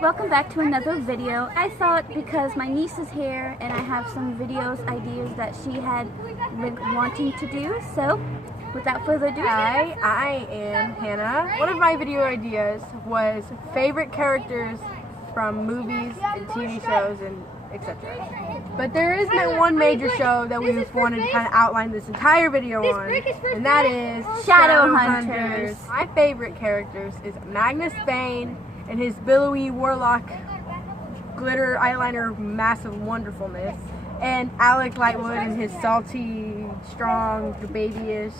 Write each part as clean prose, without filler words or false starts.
Welcome back to another video. I thought because my niece is here and I have some ideas that she had been wanting to do, so without further ado. Hi, I am Hannah. One of my video ideas was favorite characters from movies and TV shows and etc. But there is one major show that we wanted to kind of outline this entire video on, and that is Shadowhunters. My favorite characters is Magnus Bane and his billowy warlock glitter eyeliner massive wonderfulness, and Alec Lightwood and his salty, strong, babyish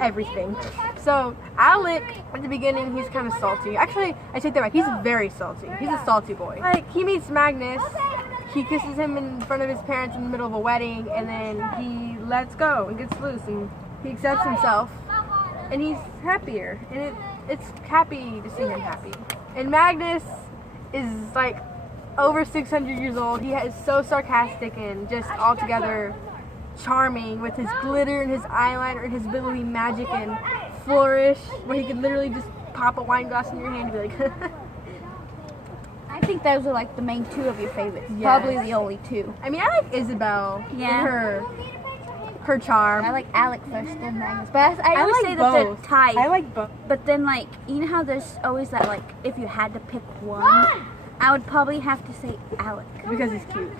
everything. So Alec, at the beginning, he's kind of salty. Actually, I take that back. He's very salty. He's a salty boy. Like, he meets Magnus, he kisses him in front of his parents in the middle of a wedding, and then he lets go and gets loose, and he accepts himself, and he's happier, and it's happy to see him happy. And Magnus is like over 600 years old. He is so sarcastic and just altogether charming with his glitter and his eyeliner and his billowy magic and flourish, where he could literally just pop a wine glass in your hand and be like I think those are like the main two of your favorites. Yes. Probably the only two. I mean, I like Isabel and her charm. I like Alec first, then Magnus. But I always like say both. that they're tied. I like both. But then, like, you know how there's always that, like, if you had to pick one, I would probably have to say Alec. Because he's cute.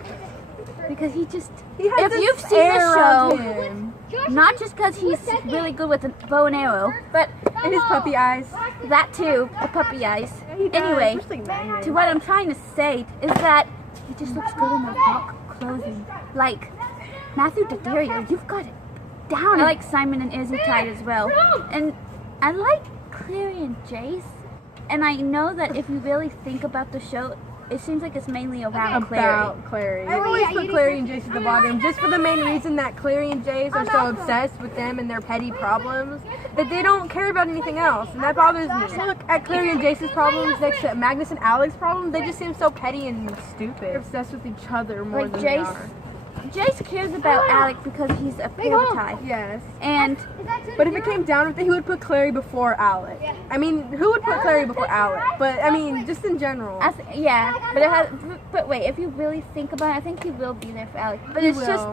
Because he has If this you've seen air the around show, him. not just because he's really good with a bow and arrow, but And his puppy eyes. that too, the puppy eyes. He does, Anyway, just like Magnus. to what I'm trying to say is that he just looks good in those dark clothing. Like, Matthew Daddario, you've got it down. I like Simon and Izzy tied as well. And I like Clary and Jace. And I know that if you really think about the show, it seems like it's mainly around Clary. I always put Clary and Jace at the bottom, just for the main reason that Clary and Jace are so obsessed with them and their petty problems that they don't care about anything else, and that bothers me. So look at Clary and Jace's problems next to Magnus and Alec's problems. They just seem so petty and stupid. They're obsessed with each other more than they are. Jace cares about Alec because he's a Purgatai. Yes. But if it came down with it, he would put Clary before Alec. I mean, who would put Clary before Alec? But I mean, just in general. But wait, if you really think about it, I think he will be there for Alec. But it's just,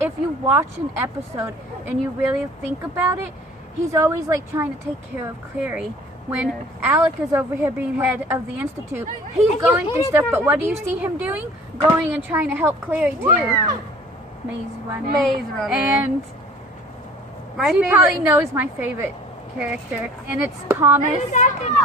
if you watch an episode and you really think about it, he's always like trying to take care of Clary. When Alec is over here being head of the Institute, he's going through stuff, but what do you see him doing? Going and trying to help Clary too. Yeah. Maze Runner. And she probably knows my favorite character, and it's Thomas.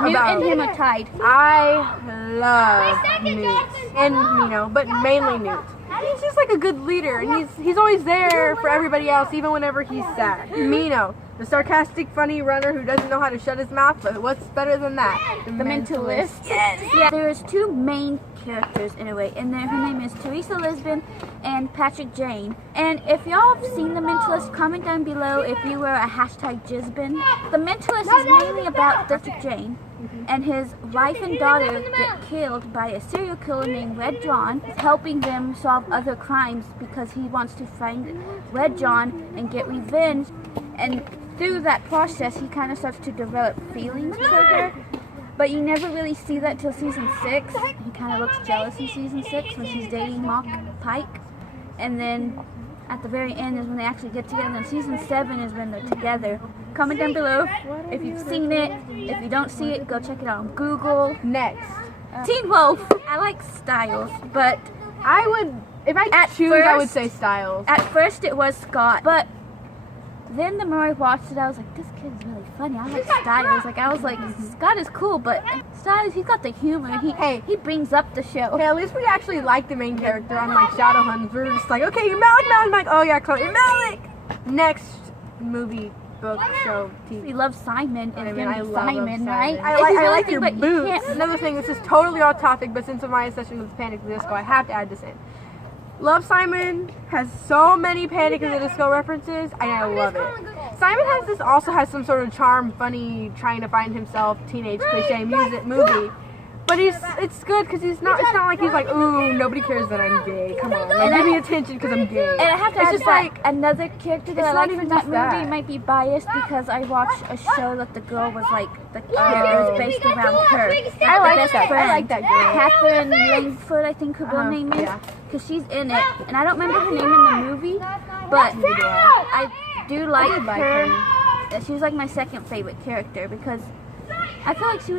Newt and him are tied. I love Newt, and but mainly Newt. He's just like a good leader, and he's always there for everybody else, even whenever he's sad. Mino, the sarcastic, funny runner who doesn't know how to shut his mouth, but what's better than that? The Mentalist. Yes. Yeah. There's two main characters in a way, and her name is Teresa Lisbon and Patrick Jane. And if y'all have seen The Mentalist, comment down below if you were a #Jisbin. The Mentalist is mainly about Patrick Jane and his wife and daughter get killed by a serial killer named Red John, helping them solve other crimes because he wants to find Red John and get revenge. And through that process, he kind of starts to develop feelings for her. But you never really see that till season 6. He kind of looks jealous in season 6 when she's dating Mock Pike. And then at the very end is when they actually get together. And then season 7 is when they're together. Comment down below if you've seen it. If you don't see it, go check it out on Google. Next. Teen Wolf. I like Styles, but I would, if I choose, I would say Styles. At first it was Scott, but then the more I watched it, I was like, this kid is really funny. I like Styles. Like, I was like, Scott is cool, but Styles, he's got the humor. He brings up the show. Okay, at least we actually like the main character on like Shadowhunters. We're just like, okay, you're Malik. I'm like, oh yeah, Chloe, you're Malik. Next movie, book, show, TV. We love Simon. I mean, I love Simon, right? I like your boots. Another thing, this is totally off topic, but since my session with Panic at the Disco, I have to add this in. Love Simon has so many Panic at the Disco references, and I love it. Simon also has some sort of charm, funny, trying to find himself, teenage cliche movie, But it's good because it's not like he's like, ooh, nobody cares that I'm gay. Come on, like, give me attention because I'm gay. And I have to it's add just that like another character that I not like even from that just movie that. might be biased because I watched a show that the girl was like, the character was based around her. I like best that. friend. I like that girl. Catherine Langford, I think her real name is. Yeah. Because she's in it. And I don't remember her name in the movie, but I do like her. She was like my second favorite character because I feel like she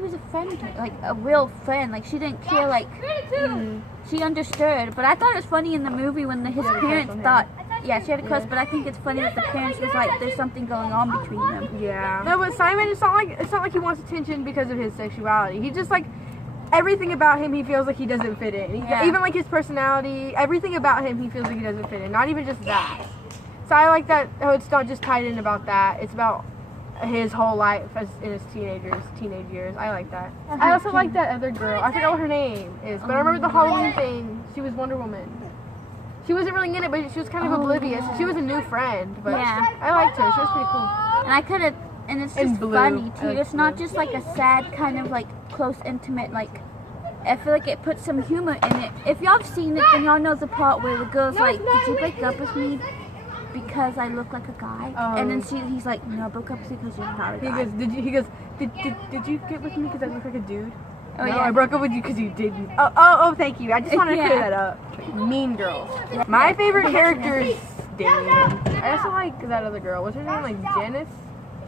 was a friend, like a real friend. Like she didn't care, like she understood. But I thought it was funny in the movie when his parents thought, yeah, she had a crush. But I think it's funny that the parents was like, there's something going on between them. Yeah. No, but Simon, it's not like he wants attention because of his sexuality. He just like everything about him, he feels like he doesn't fit in. Even like his personality, everything about him, he feels like he doesn't fit in. Not even just that. So I like that. Oh, it's not just tied in about that. It's about his whole life as in his teenage years. I like that. I also like that other girl. I forgot what her name is, but I remember the Halloween thing. She was Wonder Woman. She wasn't really in it, but she was kind of oblivious. She was a new friend, but I liked her. She was pretty cool. And it's just funny too. It's not just like a sad kind of like close, intimate, like I feel like it puts some humor in it. If y'all have seen it, then y'all know the part where the girl's like, did you break up with me because I look like a guy? And then he's like, no, I broke up with you because you're not a guy. He goes, did you get with me because I look like a dude? Oh, no, yeah. I broke up with you because you didn't. Oh, thank you. I just wanted to clear that up. Mean Girls. My favorite character is Damien. I also like that other girl. What's her name? Like Janice?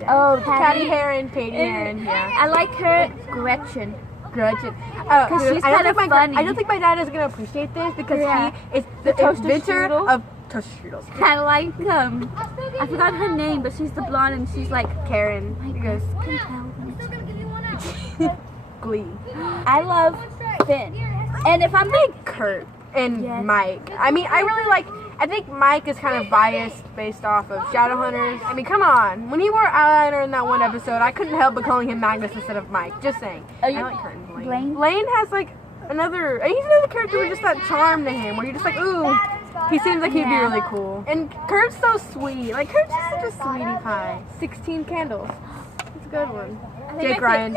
Oh, Patty Heron, Katie Heron. Yeah. I like her, Gretchen. Because she's kind of funny. I don't think my dad is going to appreciate this because he is the toaster inventor strudel of toaster strudels. I like I forgot her name, but she's the blonde and she's like Karen. My gosh, can tell. Glee. I love Finn. And if I'm like Kurt and Mike. I mean, I think Mike is kind of biased based off of Shadowhunters. I mean, come on. When he wore eyeliner in that one episode, I couldn't help but calling him Magnus instead of Mike. Just saying. I like Kurt and Blaine. Blaine has like he's another character with just that charm to him where you're just like, ooh, he seems like he'd be really cool. And Kurt's so sweet. Like, Kurt's just such a sweetie pie. 16 Candles. It's a good one. Jake Ryan.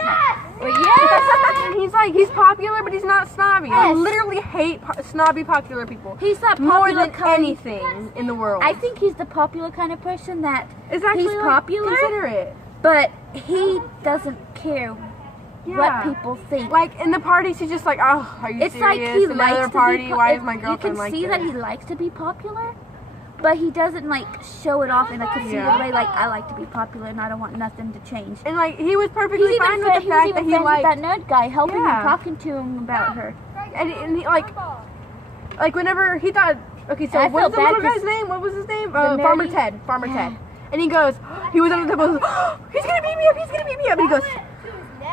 He's popular, but he's not snobby. I literally hate snobby popular people. He's that more than anything in the world. I think he's the popular kind of person that is actually he's popular, considerate, but he doesn't care what people think. Like in the parties, he's just like, oh, are you it's serious? Like he Another likes party? To be Why is my girlfriend like this? You this? can see that he likes to be popular. But he doesn't like show it off in a conceited way. Like, I like to be popular and I don't want nothing to change. And like he was perfectly fine with the fact that he liked that nerd guy, helping him, talking to him about her. And he like whenever he thought, okay, so what was the little guy's name? What was his name? Farmer Ted. Farmer Ted. And he goes, he was on the table. Oh, he's gonna beat me up. He's gonna beat me up. And he goes,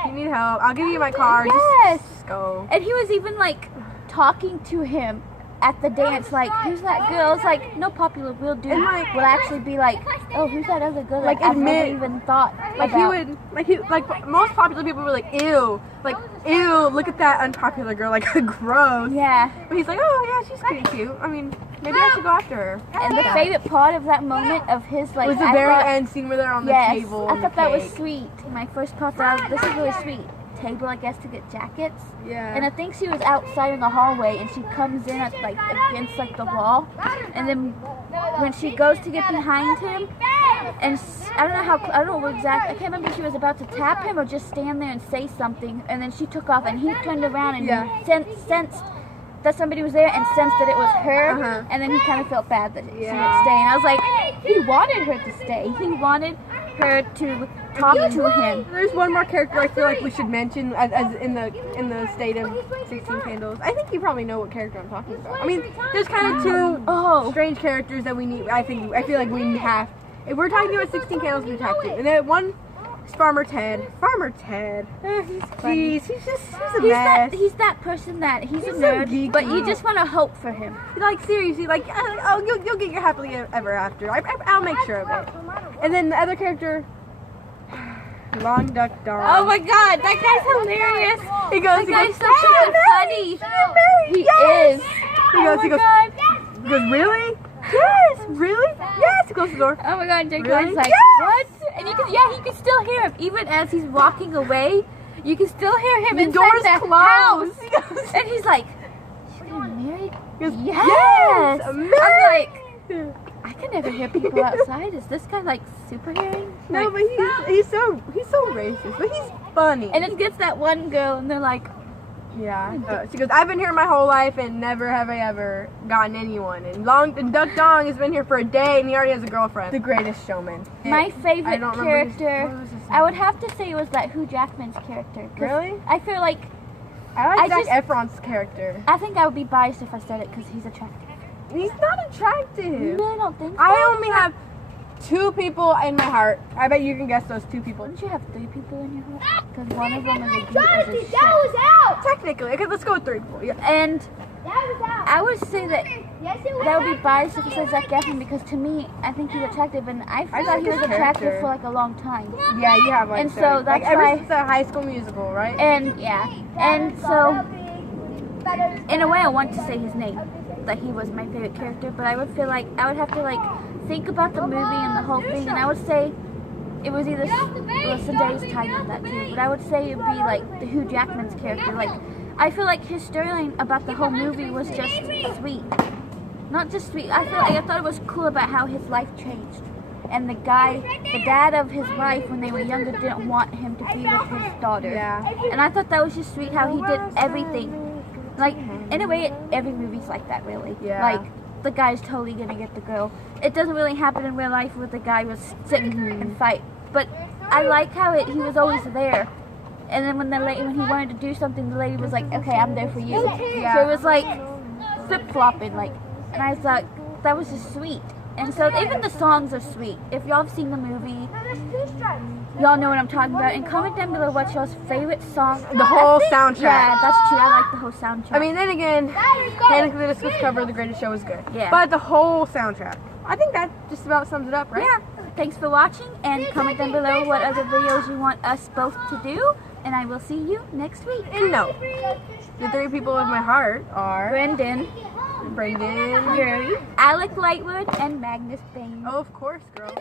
you need help? I'll give you my car. Just go. And he was even like talking to him at the dance, like, who's that girl? It's like, no popular real dude will actually be like, oh, who's that other girl? Like, I've never even thought. Like like most popular people were like, ew, look at that unpopular girl, like, gross. Yeah. But he's like, oh yeah, she's pretty cute. I mean, maybe I should go after her. And the favorite part of that moment of his like was the very end scene where they're on the table. I thought that was sweet. My first part, this is really sweet. Table, I guess, to get jackets. Yeah. And I think she was outside in the hallway, and she comes in at like against like the wall, and then when she goes to get behind him, and I don't know exactly. I can't remember if she was about to tap him or just stand there and say something, and then she took off, and he turned around and sensed that somebody was there and sensed that it was her, and then he kind of felt bad that she would stay. And I was like, he wanted her to stay. He wanted her to talk to him. There's one more character I feel like we should mention as in the state of 16 Candles. I think you probably know what character I'm talking about. I mean, there's kind of two strange characters that we need. I feel like we have. If we're talking about 16 Candles, we have to. And then one is Farmer Ted. Farmer Ted. He's a mess. He's that person that he's a nerd, so but you just want to hope for him. Like seriously, like oh, you'll get your happily ever after. I'll make sure of it. And then the other character, Long Duck Dog. Oh my God, that guy's hilarious. He goes, so funny. He is. He goes, really? Yes, really? Yes. He closes the door. Oh my God, Jake Ryan's like, what? And you can still hear him even as he's walking away. You can still hear him The inside door's the closed. house. And he's like, she's getting married? He goes, Yes! married. I'm like, I can never hear people outside. Is this guy like super hearing? No, Like, but he's so racist, but he's funny. and it gets that one girl, and they're like, yeah. She goes, I've been here my whole life, and never have I ever gotten anyone. And Duck Dong has been here for a day, and he already has a girlfriend. The Greatest Showman. my favorite I don't remember character. what was his I would name? have to say it was that Hugh Jackman's character. 'Cause Really? I feel like I like I Zac Efron's character. I think I would be biased if I said it because he's attractive. He's not You attractive. really don't think so? I only have 2 people in my heart. I bet you can guess those 2 people. Wouldn't you have 3 people in your heart? Because one of them is a geek. Jonathan, that was out! Technically. Okay, let's go with 3 people. Yeah. And That was out. I would say that Yes, it was. that would be biased if I said Zac Efron because to me, I think he's attractive and I I thought like he was his attractive character. for like a long time. Yeah, you have like And so so like that's ever why- since the High School Musical, right? And yeah, and so in a way I want to say his name, that he was my favorite character, but I would feel like I would have to like think about the movie and the whole thing, and I would say it was either Zenday's tied with that too, but I would say it'd be like the Hugh Jackman's character. Like I feel like his storyline about the whole movie was just sweet, not just sweet. I thought it was cool about how his life changed, and the dad of his wife when they were younger didn't want him to be with his daughter. Yeah. And I thought that was just sweet how he did everything. Like, in a way, every movie's like that, really. Yeah. Like, the guy's totally gonna get the girl. It doesn't really happen in real life where the guy was sick and fight. But I like how he was always there. And then when he wanted to do something, the lady was like, okay, I'm there for you. Yeah. So it was like flip-flopping, like, and I thought that was just sweet. And so even the songs are sweet. If y'all have seen the movie, y'all know what I'm talking about. And comment down below what's y'all's favorite song. The whole soundtrack. Yeah, that's true. I like the whole soundtrack. I mean, then again, Panic at the Disco's cover of The Greatest Show is good. Yeah. But the whole soundtrack. I think that just about sums it up, right? yeah. Thanks for watching, and comment down below what other videos you want us both to do. And I will see you next week. And no, the 3 people in my heart are Brendan, Brendan, Yuri, Alec Lightwood, and Magnus Bain. oh, of course, girl.